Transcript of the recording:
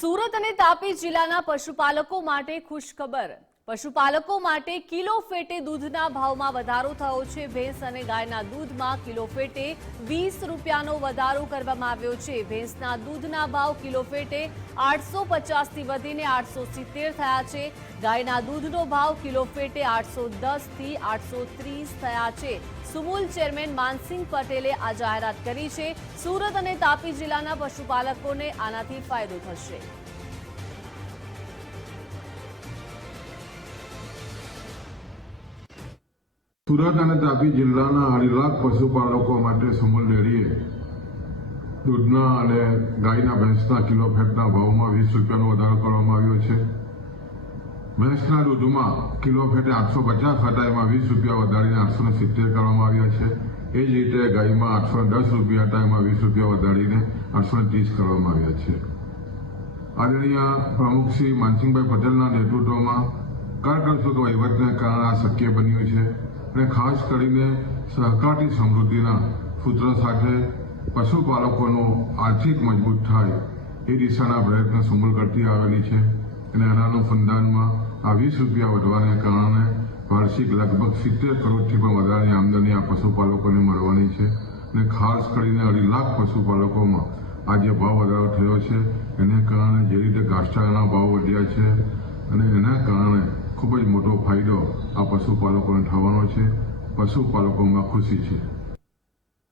સુરત અને તાપી જિલ્લાના પશુપાલકો માટે ખુશખબર। પશુપાલકો માટે કિલો ફેટે દૂધના ભાવમાં વધારો થયો છે। ભેંસ અને ગાયના દૂધમાં કિલો ફેટે 20 રૂપિયાનો વધારો કરવામાં આવ્યો છે। ભેંસના દૂધના ભાવ કિલો ફેટે 850 થી વધીને 870 થયા છે। ગાયના દૂધનો ભાવ કિલો ફેટે 810 થી 830 થયા છે। સુમુલ ચેરમેન માનસિંહ પટેલે આ જાહેરાત કરી છે। સુરત અને તાપી જિલ્લાના પશુપાલકોને આનાથી ફાયદો થશે। સુરત અને તાપી જિલ્લાના 2.5 લાખ પશુપાલકો માટે સમૂલ ડેરીએ દૂધના અને ગાયના ભેંસના કિલો ફેટના ભાવમાં 20 રૂપિયાનો વધારો કરવામાં આવ્યો છે। ભેંસના દૂધમાં કિલો ફેટે 850 હતા, એમાં 20 રૂપિયા વધારીને 870 કરવામાં આવ્યા છે। એ જ રીતે ગાયમાં 810 રૂપિયા હતા, એમાં 20 રૂપિયા વધારીને 830 કરવામાં આવ્યા છે। આદરણીય પ્રમુખ શ્રી માનસિંહભાઈ પટેલના નેતૃત્વમાં કરકસર વહીવટને કારણે આ શક્ય બન્યું છે અને ખાસ કરીને સહકારની સમૃદ્ધિના સૂત્ર સાથે પશુપાલકોનું આર્થિક મજબૂત થાય એ દિશાના પ્રયત્ન સમૂલ કરતી આવેલી છે અને આના અનુસંધાનમાં આ 20 રૂપિયા વધવાને કારણે વાર્ષિક લગભગ 70 કરોડથી પણ વધારાની આમદની આ પશુપાલકોને મળવાની છે અને ખાસ કરીને 2.5 લાખ પશુપાલકોમાં આ જે ભાવ વધારો થયો છે એને કારણે જે રીતે ઘાસચારાના ભાવ વધ્યા છે અને એના કારણે ખૂબ જ મોટો ફાયદો આ પશુપાલકોને થવાનો છે। પશુપાલકોમાં ખુશી છે।